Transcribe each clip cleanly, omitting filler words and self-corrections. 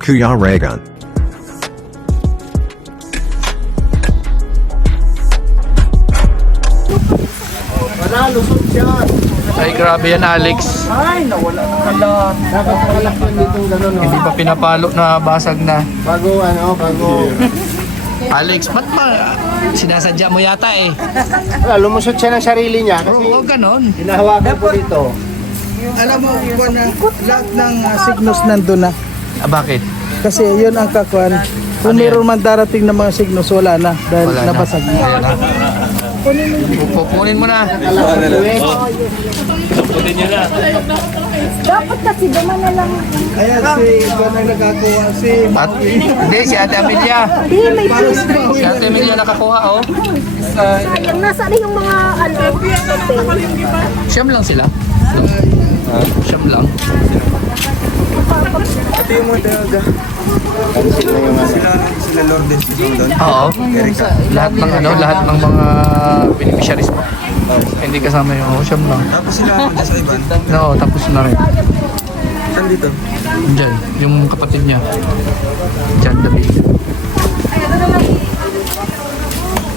Kuya Reagan. Wala, lusot yan. Ay, grabe yan, Alex. Ay, nawala ng kalat. Dapat nakalak yun dito, gano'n. Hindi pa pinapalo na basag na. Bago, bago. Alex, ba't ba sinasadya mo yata eh? Wala, lumusot siya ng sarili niya Bro, kasi huwag ganon. hinahawakan ko dito. Alam mo, kung lahat ng signos nandun na. Ah, bakit? Kasi yun ang kakuan. Kung Ano yan? mayroon man darating na mga signos, wala na. Dahil Wala na. nabasag na. Ayan na. Pupunin mo na. Dapat kasi duman na lang. Ayan, si Juan ang nakakuha. Si At, hindi, si Ate Amelia. Di, may proof. Si Ate Amelia nakakuha, oh. Sayang, nasa rin yung mga hotel. Siyam lang sila. Siyam lang. Ito yung mga talaga. Sila Lourdes doon. Oo. Lahat ng lahat ng mga beneficiaries mo. Hindi kasama yung siyam lang. Tapos sila dyan sa iban. No, tapos na rin. Saan dito? Diyan, yung kapatid niya. Diyan, David.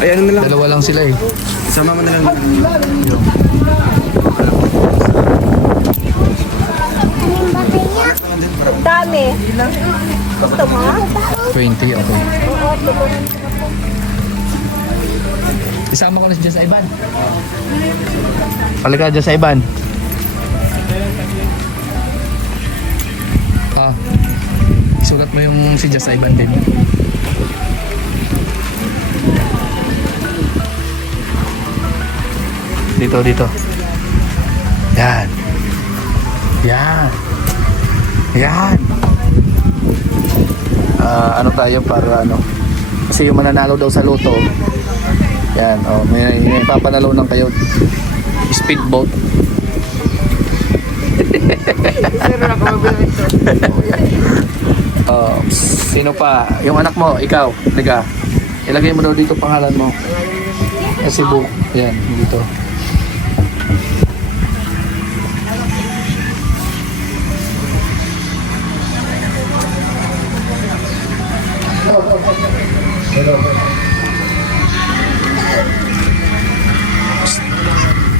Ay, ano na lang. Dalawa lang sila eh. Sama mo na lang. Yung. Dami. Gusto mo? 20, okay. Isama ko na dyan sa Iban. Palika dyan sa Iban. Ah, isulat mo yung si Jess sa Iban din. Dito. Yan. Yan. Yan. Ano tayo para ano? Kasi yung mananalo daw sa loto. Yan, oh, may papanalunan kayo. Speedboat. Sino pa? Yung anak mo, ikaw, liga. Ilagay mo daw dito pangalan mo. Kasi book. Yan, dito.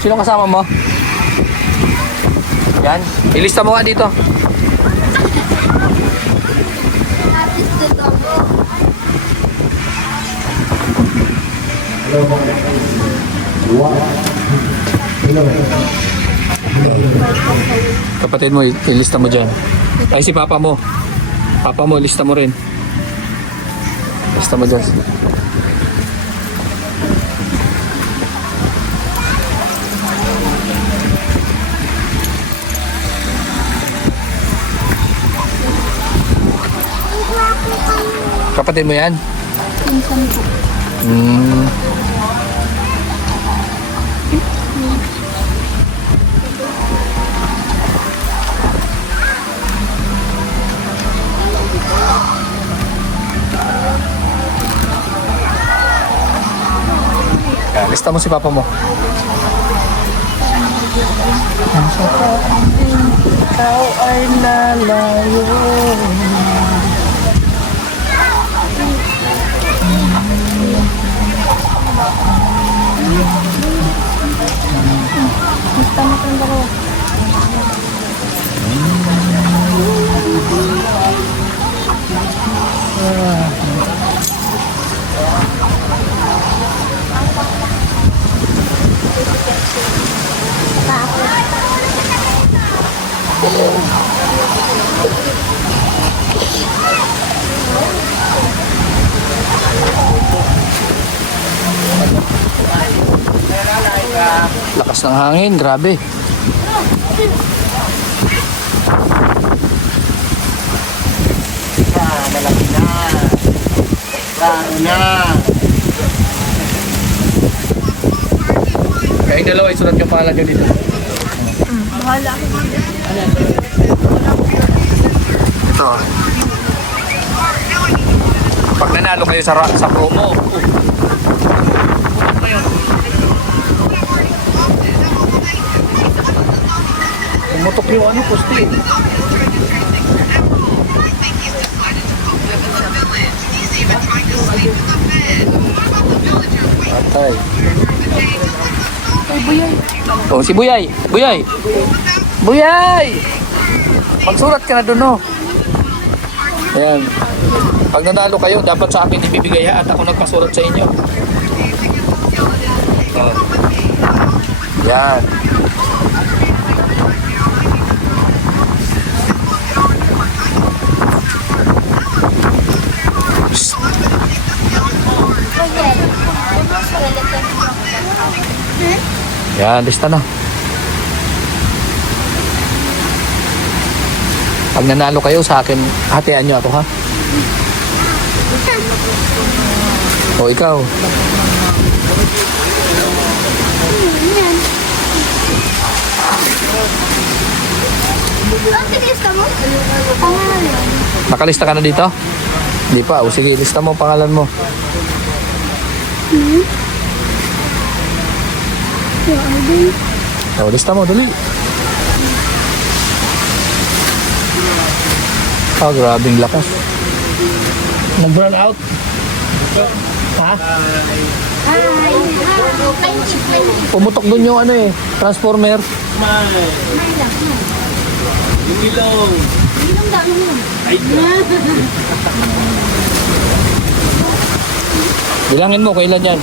Sino kasama mo? Yan. Ilista mo nga dito. Kapatid mo, ilista mo dyan. Ay, si papa mo. Papa mo, ilista mo rin. Ilista mo dyan. Kapatid mo yan? Hmm. Lista mo si papa mo. Ikaw ay lalayo. Lakas ng hangin, grabe. Malaki na. Klaro na. Kaya yung dalawa, isulat yung pangalan nyo dito. Bahala. Ito. Pag nanalo kayo sa promo, pumutok yung ano, poste. Patay. Oh, si Buyay. Buyay. Buyay! Magsurat ka na doon, no? Ayan. Pag nanalo kayo, dapat sa akin ibibigay ha, at ako nagpasurat sa inyo. Oh. Yan. Psst. Yan, lista na. Pag nanalo kayo sa akin, hatian nyo ako ha. O ikaw. Lista mo? Pangalan. Nakalista ka na dito? Hindi pa. O sige, lista mo pangalan mo. O, lista mo, dali. Oh, grabing lakas. Nag-burn out? Ha? Hi. 20. Pumutok dun yung ano eh, transformer. Ilong dami mo. Bilangin mo, kailan yan?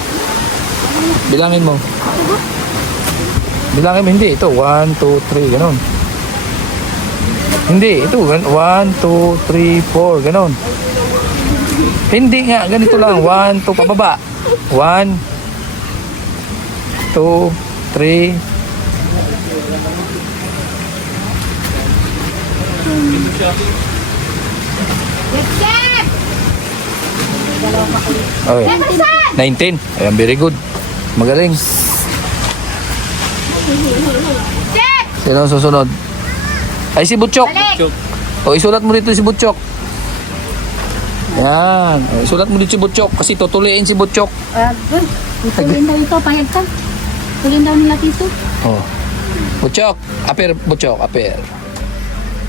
Bilangin mo. Bilangin mo, hindi. Ito, 1, 2, 3, ganon. Hindi, ito, 1, 2, 3, 4, ganon. Hindi nga, ganito lang. 1, 2, pababa. 1, 2, 3. Okay. 19. Ayan, very good. Magaling. Sino ang susunod? Ay, si Butchok. O, isulat mo dito si Butchok. Yan. O, isulat mo dito si Butchok kasi tutuliin si Butchok. Tulin daw ito, payag ka. Tulin daw nila dito. Oh. Butchok. Aper, Butchok. Aper.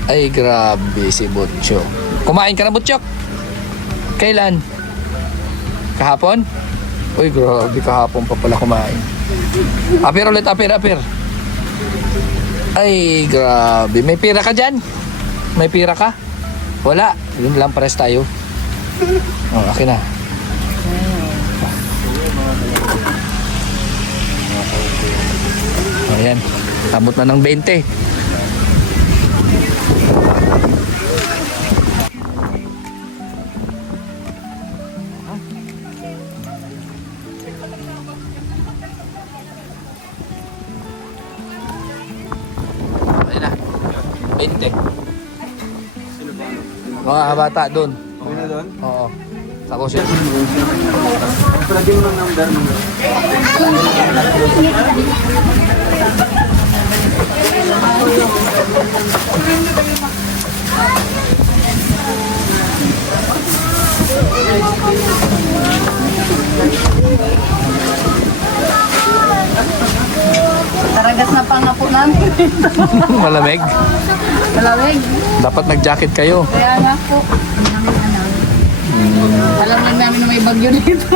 Ay, grabe si Butchok. Kumain ka na, Butchok? Kailan? Kahapon? Uy, grabe, kahapon pa pala kumain. Aper ulit, aper. Ay, grabe. May pira ka dyan? May pira ka? Wala. Yun lang, pares tayo. Oh, akin na. Ayan. Tabot na ng 20. Ayan na. 20. Mga bata doon. Okay na doon? Oo. Tapos yun. Pwede mo ng number. Taragas na pa nga po namin. Malamig. Malamig. Dapat nag-jacket kayo. Kaya nga po. Alam lang namin na may bagyo dito.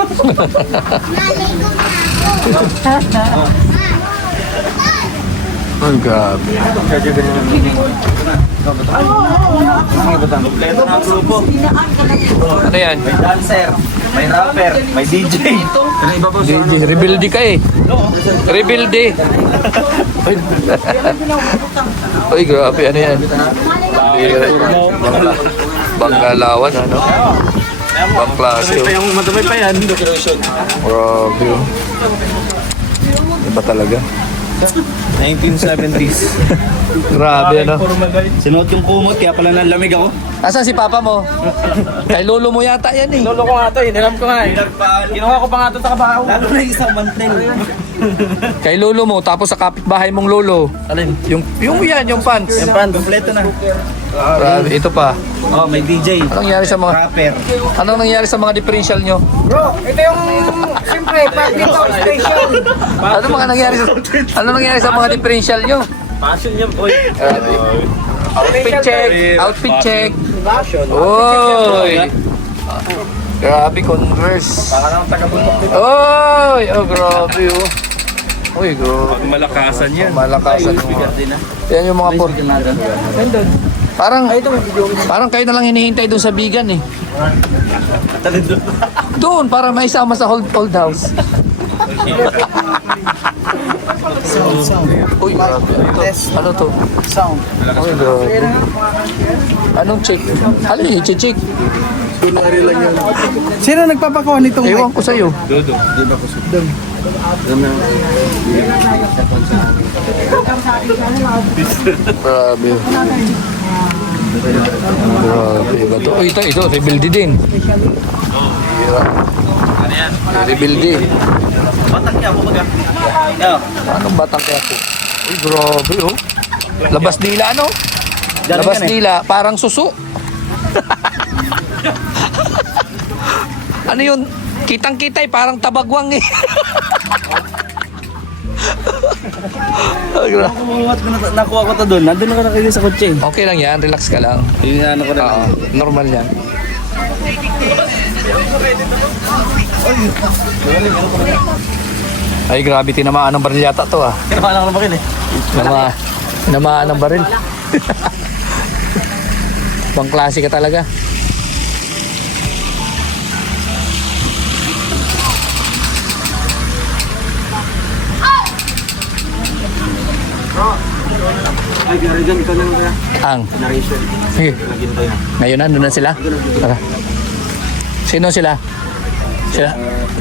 Ay, grabe. Kompleto na ang grupo. Ano yan? May dancer, may rapper, may DJ. DJ, rebelde ka eh. Rebelde. Ay, grabe. Ano yan? Banggalawan, ano? Bangklase. Madami pa yan. Grabe. Iba talaga. 1970s. Grabe, ano? Sinuot yung kumot, kaya pala nalamig ako. Asan si papa mo? Kay lolo mo yata yan eh. Lolo ko nga ito, hiniram ko nga eh. Kinuha ko pa nga ito sa kabaho. Lalo na isang mantel. Kay lolo mo, tapos sa kapitbahay mong lolo. Alin? Yung yan, yung pants. Yung pan, kompleto na. Grabe, ito pa. Oh, may DJ. Anong nangyari sa mga Rapper. Anong nangyari sa mga differential nyo? Bro, ito yung siyempre pag dito station. Ano nangyari sa mga differential nyo? Passion niya, boy. Grabe. Outfit check. Outfit check. Oy. Grabe, Converse. Parang taga-bundok din. Oy! Oh, grabe oh. Uy, grabe. Malakasan yan. Malakasan mo. Yan yung mga Parang kayo na lang hinihintay doon sa Bigan eh. Doon, para may isama sa old house. Sound. Uy, grabe. Ito, ano to? Sound. Uy, grabe. Anong check? Ano yung check? Sino nagpapakuha nitong Ewan ko sa'yo. Dodo. Grabe. Grabe ba to? Uy, ito, rebuild din. Ano yan? Rebuild din. Batak niya, bumaga. Anong batang kaya po? Uy, grabe oh. Labas dila ano? Labas dila, parang suso. Ano yun? Kitang-kita parang tabagwang eh. Nakuha ko to doon. Nandun na kayo sa kotse. Okay lang yan, relax ka lang. Yung ano ko na. Oo, normal yan. Ay, grabe, tinamaan ng baril yata to ah. Kinamaan lang naman eh. Tinamaan ng baril. Pang klase ka talaga. Ay, gari dyan. Ikaw na lang kaya. Ang. Narration. Sige. Lagyan tayo. Ngayon na, doon na sila. Tara. Sino sila? Sila?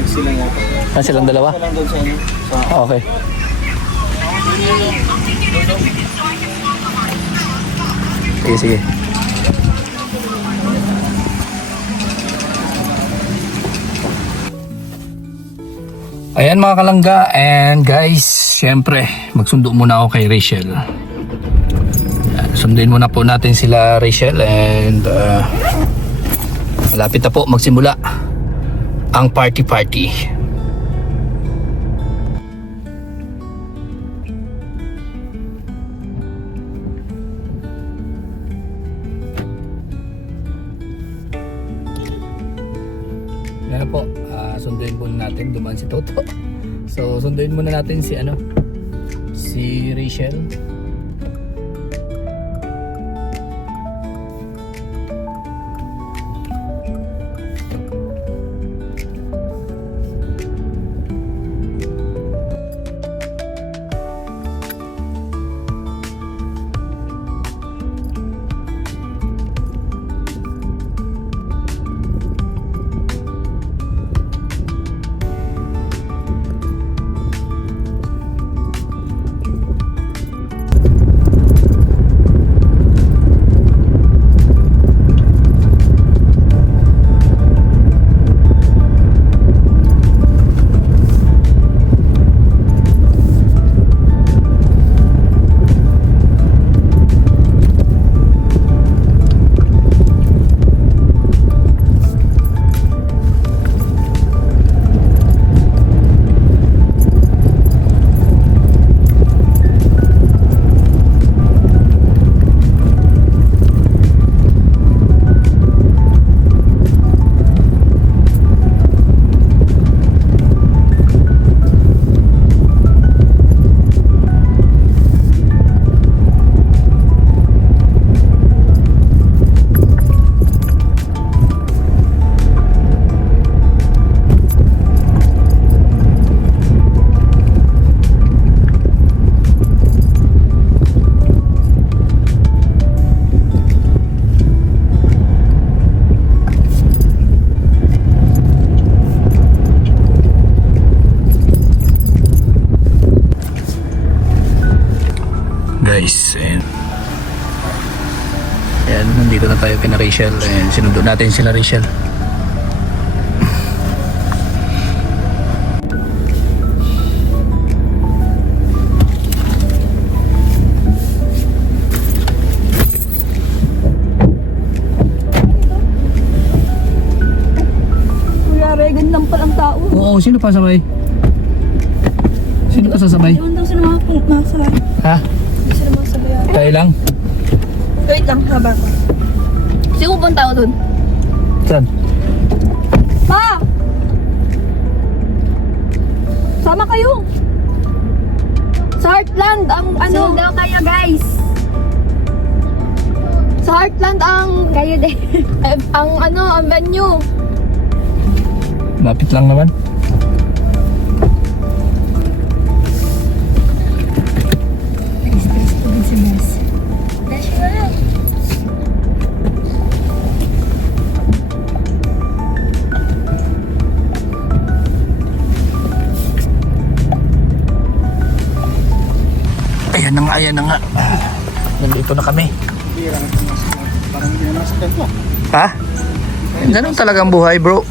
Sila nga. Ah, silang dalawa? Sila lang doon sa inyo. Okay. Sige, sige. Ayan mga kalangga, and guys, syempre magsundo muna ako kay Rachel. Sundin muna po natin sila Rachel, and malapit na po magsimula ang party. Ngayon po, sunduin po natin, dumaan si Toto. So, sunduin muna natin si si Rachel. Guys, and ayan, nandito na tayo kina Rachel, and sinundo natin sila Rachel. Kuya Regan lang palang tao. Oo, sino pa sabay? Sino ka sasabay? Iwan daw sila mga masabay. Ha? Hindi sila masabay. Tayo lang? Wait lang, haba ko. Sino pang tao dun? Saan? Sama kayo. Sa Heartland ang ano. Sold out tayo guys. Sa Heartland ang kayo din. ang ano, ang venue. Lapit lang naman. Ayan na nga. Nandito na kami. Parang hindi na nasakyan ko. Ha? Ganun talagang buhay, bro.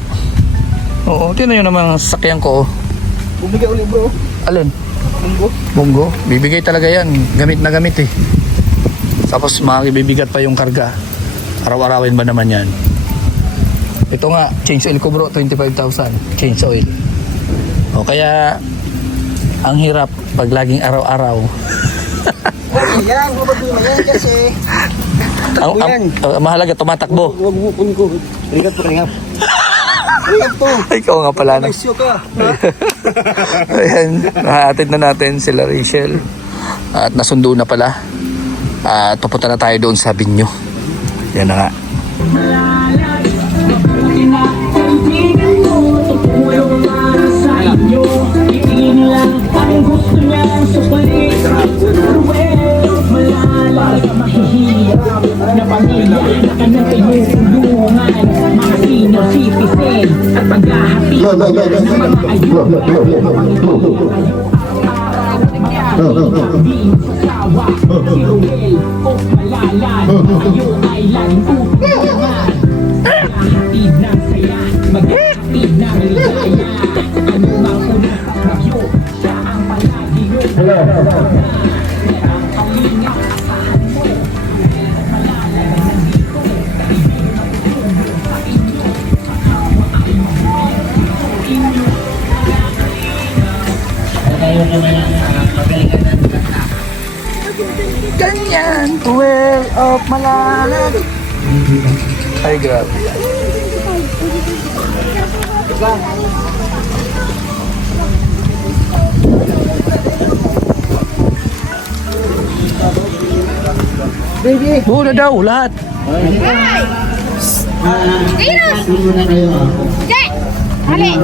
Oo, tinan nyo naman ang sasakyan ko. Bumigay ulit bro. Alin? Munggo. Bunggo. Bibigay talaga yan. Gamit na gamit eh. Tapos makibibigat pa yung karga. Araw-arawin ba naman yan? Ito nga, change oil ko bro, 25,000. Change oil. O kaya, ang hirap pag laging araw-araw. Okay yan, huwag mo yan kasi. Mahalaga, tumatakbo. Huwag mo kunin ko. Rigat po, ringap. Ringap to. Ikaw nga pala na. Maisyo ka. Ayan, nahatid na natin sila Rachel. At nasundo na pala. At papunta na tayo doon sa Binyo. Yan na nga. Ganyan, well of Malalag. Ay, grabe. Baby. Oo na daw, lahat. Virus! Jay! Ali!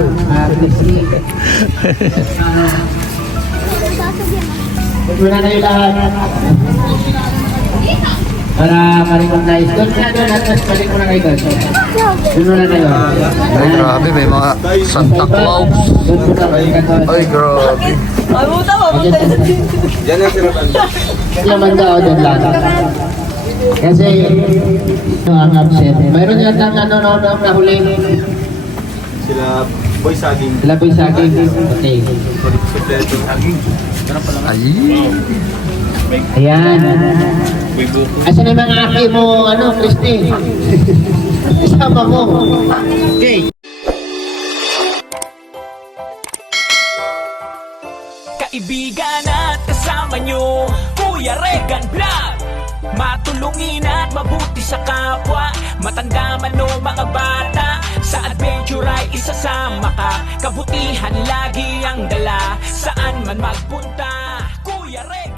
Muna kayo lahat. Para ma-recognize. Doon muna kayo doon. Doon muna kayo. Ay, grabe, may mga Santa Claus. Doon muna kayo. Ay, grabe. Sila banda o doon lahat. Kasi ang absent. Mayroon yata nanonood na huli. Sila Boy Saging. Sila po yung saging. Okay. Ay. Ayan. Asan na yung mga aki mo, Christy? Isama mo. Okay. Kaibigan at kasama nyo, Kuya Regan Vlog. Matulungin at mabuti sa kapwa, matanda man o mga bata. Sa adventure ay isasama ka, kabutihan lagi ang dala. Saan man magpunta, Kuya Regan.